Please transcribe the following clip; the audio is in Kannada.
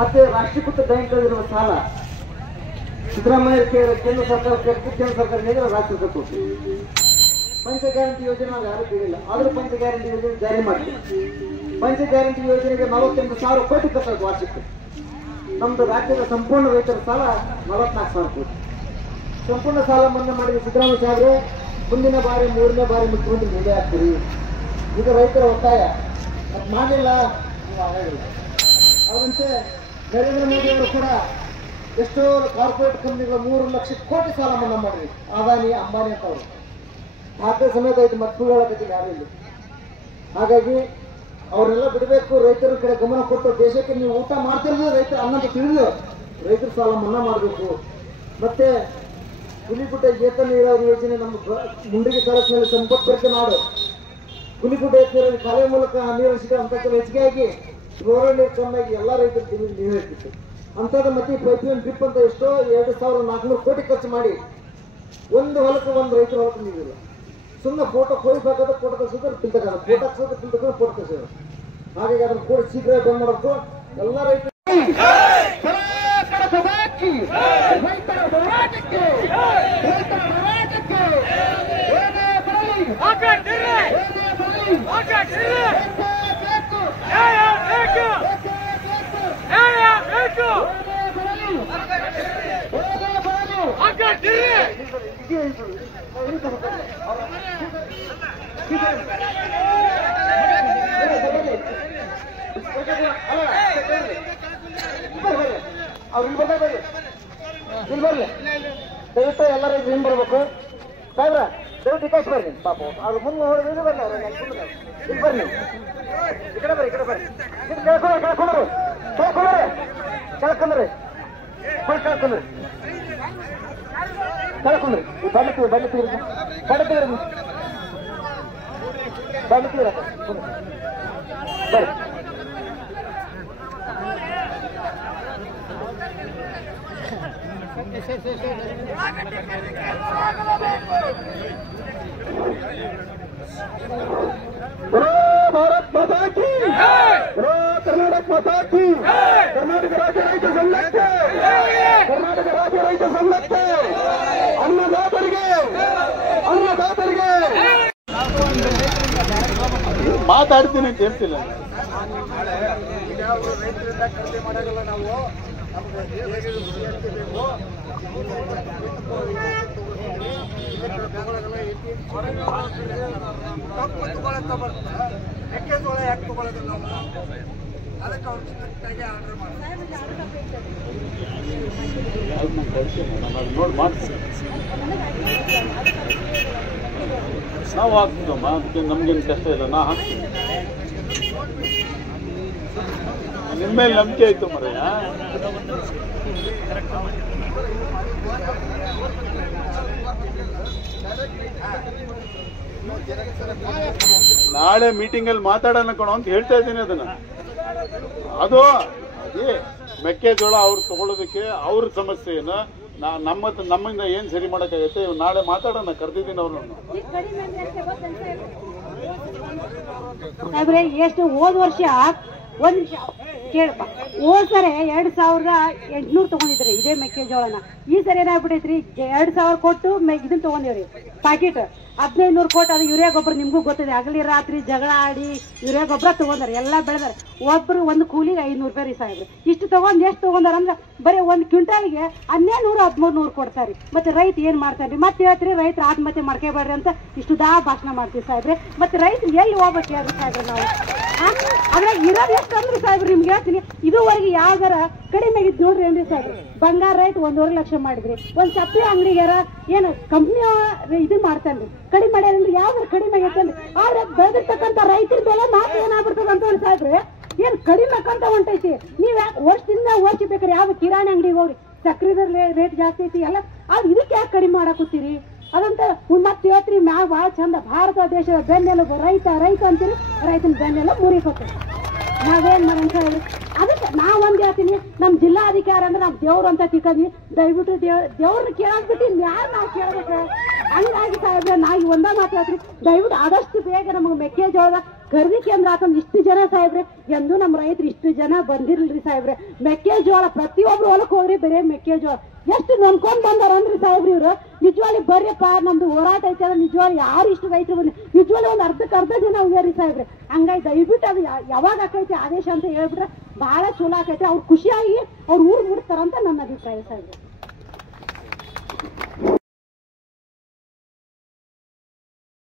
ಮತ್ತೆ ರಾಷ್ಟ್ರೀಕೃತ ಬ್ಯಾಂಕ್ಗಳಿರುವ ಸಾಲ ಸಿದ್ದರಾಮಯ್ಯ ಕೇಂದ್ರ ಸರ್ಕಾರ ನೀಡಿದ್ರೆ ರಾಜ್ಯ ಸರ್ಕಾರ ಕೊಡ್ತೀವಿ. ಪಂಚ ಗ್ಯಾರಂಟಿ ಯೋಜನೆ ನಾವು ಯಾರು ಕೇಳಿಲ್ಲ, ಆದ್ರೂ ಪಂಚ ಗ್ಯಾರಂಟಿ ಯೋಜನೆ ಜಾರಿ ಮಾಡ್ತೀವಿ. ಪಂಚ ಗ್ಯಾರಂಟಿ ಯೋಜನೆಗೆ 48,000 ಕೋಟಿ ಕಟ್ಟಬೇಕು ವಾರ್ಷಿಕ. ನಮ್ದು ರಾಜ್ಯದ ಸಂಪೂರ್ಣ ರೈತರ ಸಾಲ 44,000 ಕೋಟಿ. ಸಂಪೂರ್ಣ ಸಾಲ ಮನ್ನಾ ಮಾಡಿದ ಸಿದ್ದರಾಮಯ್ಯ ಸಾಹೇಬ್ರೆ ಮುಂದಿನ ಬಾರಿ 3ನೇ ಬಾರಿ ಮುಖ್ಯಮಂತ್ರಿ ನೀಡೇ ಆಗ್ತೀರಿ. ಈಗ ರೈತರ ಒತ್ತಾಯ ಅದು ಮಾಡಲಿಲ್ಲ, ನೀವು ಆಗಿಲ್ಲ. ಅವರಂತೆ ನರೇಂದ್ರ ಮೋದಿ ಅವರು ಕೂಡ ಎಷ್ಟೋ ಕಾರ್ಪೊರೇಟ್ ಕಂಪ್ನಿಗಳ 3 ಲಕ್ಷ ಕೋಟಿ ಸಾಲ ಮನ್ನಾ ಮಾಡಿದ್ವಿ. ಅದಾನಿ ಅಂಬಾನಿ ಅಂತ ಅವರು ಖಾತೆ ಸಮೇತ ಐದು ಮಕ್ಕಳುಗಳ ಗತಿ ಯಾರಿಲ್ಲ. ಹಾಗಾಗಿ ಅವರೆಲ್ಲ ಬಿಡಬೇಕು, ರೈತರ ಕಡೆ ಗಮನ ಕೊಟ್ಟು ದೇಶಕ್ಕೆ ನೀವು ಊಟ ಮಾಡ್ತಿರೋದು ರೈತರ ಅನ್ನೋದು ತಿಳಿದು ರೈತರ ಸಾಲ ಮನ್ನಾ ಮಾಡಬೇಕು. ಮತ್ತೆ ಹುಲಿಗುಡ್ಡ ಏತ ನೀರಾವರಿ ಯೋಜನೆ ನಮ್ಮ ಮುಂಡಿಗೆ ತಾಲೂಕಿನಲ್ಲಿ ಸಂಪರ್ಕ ನಾಡು. ಹುಲಿಗುಡ್ಡ ಏತ ನೀರಾವರಿ ಕಾಲುವೆ ಮೂಲಕ ನೀರು ಸಿಗ ಅಂತ ಹೆಚ್ಚಿಗೆ ಆಗಿ ಫ್ಲೋರೈಡ್ ನೀರು ಕಮ್ಮಿಯಾಗಿ ಎಲ್ಲ ರೈತರ ಜಮೀನು ನೀರು ಇರ್ತಿತ್ತು. ಅಂಥದ್ದು ಮತ್ತೆ ಪೈಪ್ಲೈನ್ ಡ್ರಿಪ್ ಅಂತ ಎಷ್ಟೋ 2,400 ಕೋಟಿ ಖರ್ಚು ಮಾಡಿ ಒಂದು ಹೊಲಕ್ಕೆ ಒಂದು ರೈತರ ಹೊಲಕ್ಕೆ ನೀರಿಲ್ಲ. ಸುಮ್ಮನೆ ಫೋಟೋ ಹೋಗ್ಬೇಕಾದ್ರೆ ಫೋಟೋ ತರಿಸಿದ್ರೆ ತಿಂತಕ್ಕ ಫೋಟೋ ಹಾಕ್ಸೋದ್ರೆ ತಿಂತಕ್ಕ ಫೋಟೋ ತರಿಸಿದ್ರು. ಹಾಗಾಗಿ ಅದನ್ನು ಕೂಡ ಶೀಘ್ರ ಬಂದ್ ಮಾಡಬೇಕು ಎಲ್ಲ ರೈತರು. ದಯವಿಟ್ಟು ಎಲ್ಲ ರೈತರು ಹಿಂಗೆ ಬರ್ಬೇಕು ಸಾಹೇಬ್ರ, ದಯವಿಟ್ಟು ಟಿಕೆಟ್ ಬರ್ರಿ ಪಾಪ ಅವ್ರು ಮುಂದೆ ಹೋಗಿ ಬರ್ಲಿ ಅವ್ರು ಇಲ್ಲಿ ಬರ್ರಿ, ಈ ಕಡೆ ಬರ್ರಿ, ಈ ಕಡೆ ಬರ್ರಿ, ಕೇಳ್ಕೊಂಡ್ರಿ ಕೇಳ್ಕೊಂಡ್ರಿ ಬಣ್ಣ ತೀರಿ ಬಣ್ಣ ತೀರಿ ಬರ್ರಿ. ಭಾರತ್ ಮಾತಾ ಕಿ ಕರ್ನಾಟಕ ಮಾತಾ ಕಿ ಕರ್ನಾಟಕ ರಾಜ್ಯ ರೈತ ಸಂಘಕ್ಕೆ ಕರ್ನಾಟಕ ರಾಜ್ಯ ರೈತ ಸಂಘಕ್ಕೆ ಅನ್ನದಾತರಿಗೆ ಮಾತಾಡ್ತೀನಿ ಅಂತ ಹೇಳ್ತಿಲ್ಲ. ರೈತರಿಂದ ಖರೀದಿ ಮಾಡೋದಿಲ್ಲ ನಾವು, ಮೆಕ್ಕೆಜೋಳ ಯಾಕೆ ತಗೊಳ್ಳೋದಿಲ್ಲ ನಾವು, ಅದಕ್ಕೆ ಅವ್ರು ಸ್ಟ್ರಿಕ್ಟಾಗಿ ಆರ್ಡರ್ ನೋಡಿ ಮಾಡ್ತೀವಿ. ನಾವು ಹಾಕ್ತೀವಮ್ಮ, ಅದಕ್ಕೆ ನಮ್ಗೇನು ಕಷ್ಟ ಇಲ್ಲ, ನಾ ಹಾಕ್ತೀವಿ. ನಿಮ್ಮ ಮೇಲೆ ನಂಬಿಕೆ ಆಯ್ತು ಮರಯ್ಯ. ನಾಳೆ ಮೀಟಿಂಗ್ ಅಲ್ಲಿ ಮಾತಾಡೋಣ ಕಣೋ ಅಂತ ಹೇಳ್ತಾ ಇದ್ದೀನಿ. ಅದನ್ನ ಅದು ಅದೇ ಮೆಕ್ಕೆಜೋಳ ಅವ್ರು ತಗೊಳ್ಳೋದಕ್ಕೆ ಅವ್ರ ಸಮಸ್ಯೆ ಏನು, ನಮ್ಮಿಂದ ಏನ್ ಸರಿ ಮಾಡಕ್ಕಾಗತ್ತೆ, ನಾಳೆ ಮಾತಾಡೋಣ, ಕರೆದಿದ್ದೀನಿ ಅವ್ರನ್ನು. ಎಷ್ಟು ಹೋದ ವರ್ಷ ಒಂದ್ ನಿಮಿಷ ಕೇಳಪ್ಪ, ಹೋದ್ ಸರಿ 2,800 ತಗೊಂಡಿದ್ರಿ ಇದೇ ಮೆಕ್ಕೆಜೋಳನ. ಈ ಸರಿ ಏನಾಗ್ಬಿಟ್ಟೈತ್ರಿ, 2,000 ಕೊಟ್ಟು ಇದನ್ನ ತಗೊಂಡಿವ್ರಿ ಪ್ಯಾಕೆಟ್ 1,500 ಕೊಟ್ಟು. ಅದು ಯೂರಿಯಾ ಗೊಬ್ಬರ ನಿಮ್ಗೂ ಗೊತ್ತಿದೆ, ಹಗಲಿ ರಾತ್ರಿ ಜಗಳ ಆಡಿ ಯೂರಿಯಾ ಗೊಬ್ಬರ ತಗೊಂಡಾರೆ, ಎಲ್ಲ ಬೆಳೆದಾರೆ. ಒಬ್ರು ಒಂದು ಕೂಲಿಗೆ 500 ರೂಪಾಯಿ ರೀ ಸಾಹೇಬ್ರಿ. ಇಷ್ಟು ತಗೊಂಡ್ ಎಷ್ಟು ತಗೊಂಡಾರ ಅಂದ್ರೆ ಬರೀ 1 ಕ್ವಿಂಟಾಲ್ಗೆ 1,200-1,300 ಕೊಡ್ತಾರೆ. ಮತ್ತೆ ರೈತ ಏನ್ ಮಾಡ್ತಾರ್ರಿ? ಮತ್ತೆ ಹೇಳ್ತೀರಿ ರೈತರು ಆತ್ಮಹತ್ಯೆ ಮಾಡ್ಕೋಬೇಡ್ರಿ ಅಂತ ಇಷ್ಟುದಾ ಭಾಷಣ ಮಾಡ್ತೀವಿ ಸಾಹೇಬ್ರೆ. ಮತ್ತೆ ರೈತರು ಎಲ್ಲಿ ಹೋಗ್ಬೇಕು ಹೇಳ್ರಿ ಸಾಹೇಬ್ರೆ? ನಾವು ಅದ್ರಾಗ ಇರೋದು ಎಷ್ಟು ಅಂದ್ರಿ ಸಾಹೇಬ್ರಿ, ನಿಮ್ಗೆ ಹೇಳ್ತೀನಿ. ಇದುವರೆಗೆ ಯಾವ್ದಾರ ಕಡಿಮೆ ಆಗಿದ್ದು ನೋಡ್ರಿ ಏನ್ರಿ ಸಾಹೇಬ್ರಿ? ಬಂಗಾರ ರೈಟ್ 1.5 ಲಕ್ಷ ಮಾಡಿದ್ರಿ. ಒಂದ್ ಚಪ್ಪಲಿ ಅಂಗಡಿಗಾರ ಏನು ಕಂಪ್ನಿ ಇದು ಮಾಡ್ತಾನ್ರಿ, ಕಡಿಮೆ ಮಾಡ್ಯಾರಂದ್ರೆ ಯಾವ್ದಾರ ಕಡಿಮೆ ಆಗೈತಂದ್ರಿ. ಆದ್ರೆ ಬೆಳೆದಿರ್ತಕ್ಕಂಥ ರೈತರ ಬೆಲೆ ಮಾತ್ರ ಏನಾಗ್ಬಿಡ್ತದ ಅಂತ ಹೇಳಿ ಸಾಹೇಬ್ರಿ, ಏನ್ ಕಡಿಮೆ ಆಕಂತ ಹೊಂಟೈತಿ. ನೀವ್ ವರ್ಷದಿಂದ ವರ್ಷ ಬೇಕಾರೆ ಯಾವ ಕಿರಾಣಿ ಅಂಗಡಿಗೆ ಹೋಗ್ರಿ, ಸಕ್ರಿದ ರೇಟ್ ಜಾಸ್ತಿ ಐತಿ ಎಲ್ಲ. ಆದ್ರೆ ಇದಕ್ಕೆ ಯಾಕೆ ಕಡಿಮೆ ಮಾಡಾಕತ್ತೀರಿ? ಅದಂತ ಮತ್ತೆ ಹೇಳ್ತೀರಿ ಮ್ಯಾಗ ಭಾಳ ಚಂದ, ಭಾರತ ದೇಶದ ಬೆನ್ನೆಲುಬು ರೈತ ಅಂತೀರಿ, ರೈತನ ಬೆನ್ನೆಲುಬು ಮುರಿಕೋತೀರಿ. ನಾವೇನ್ ಮಾಡೋಣ ಹೇಳ್ರಿ? ಅದಕ್ಕೆ ನಾವೊಂದು ಹೇಳ್ತೀನಿ, ನಮ್ಮ ಜಿಲ್ಲಾಧಿಕಾರಿ ಅಂದ್ರೆ ನಾವು ದೇವ್ರು ಅಂತ ತಿಳ್ಕೊಂಡ್ವಿ. ದಯವಿಟ್ಟು ದೇವ್ರನ್ನ ಕೇಳೋದ್ಬಿಟ್ಟು ಯಾರು ನಾವು ಕೇಳ್ಬೇಕು? ಹಂಗಾಗಿ ಸಾಹೇಬ್ರೆ, ನಾವು ಒಂದ ಮಾತಾಡ್ತೀವಿ, ದಯವಿಟ್ಟು ಆದಷ್ಟು ಬೇಗ ನಮಗೆ ಮೆಕ್ಕೆಜೋಳದ ಖರೀದಿ ಕೇಂದ್ರ ಆತಂದ್ ಇಷ್ಟು ಜನ ಸಾಹೇಬ್ರೆ, ಎಂದು ನಮ್ಮ ರೈತರು ಇಷ್ಟು ಜನ ಬಂದಿರ್ಲ್ರಿ ಸಾಹೇಬ್ರೆ. ಮೆಕ್ಕೆಜೋಳ ಪ್ರತಿಯೊಬ್ರು ಹೊಲಕ್ಕೆ ಹೋಗ್ರಿ ಬರೀ ಮೆಕ್ಕೆಜೋಳ ಎಷ್ಟು ನೊಂದ್ಕೊಂಡ್ ಬಂದಾರನ್ರಿ ಸಾಹೇಬ್ರಿ ಇವ್ರು. ನಿಜವಾಗ್ಲಿ ಬರ್ರಿಪ್ಪ ನಮ್ದು ಹೋರಾಟ ಐತೆ ಅಲ್ಲ, ನಿಜವಾಗ್ಲಿ ಯಾರು ಇಷ್ಟು ರೈತರು ಬಂದು ನಿಜವಾಗ್ಲಿ ಒಂದು ಅರ್ಧ ಜನ ಹೋಗ್ಯಾರಿ ಸಾಹೇಬ್ರೆ. ಹಂಗಾಗಿ ದಯವಿಟ್ಟು ಅದು ಯಾವಾಗ ಆಕೈತಿ ಆದೇಶ ಅಂತ ಹೇಳ್ಬಿಟ್ರೆ ಬಹಳ ಚಲೋ ಆಕೈತಿ. ಅವ್ರು ಖುಷಿಯಾಗಿ ಅವ್ರು ಊರು ಮುಡ್ತಾರಂತ ನನ್ನ ಅಭಿಪ್ರಾಯ ಸಾಹೇಬ್ರೆ.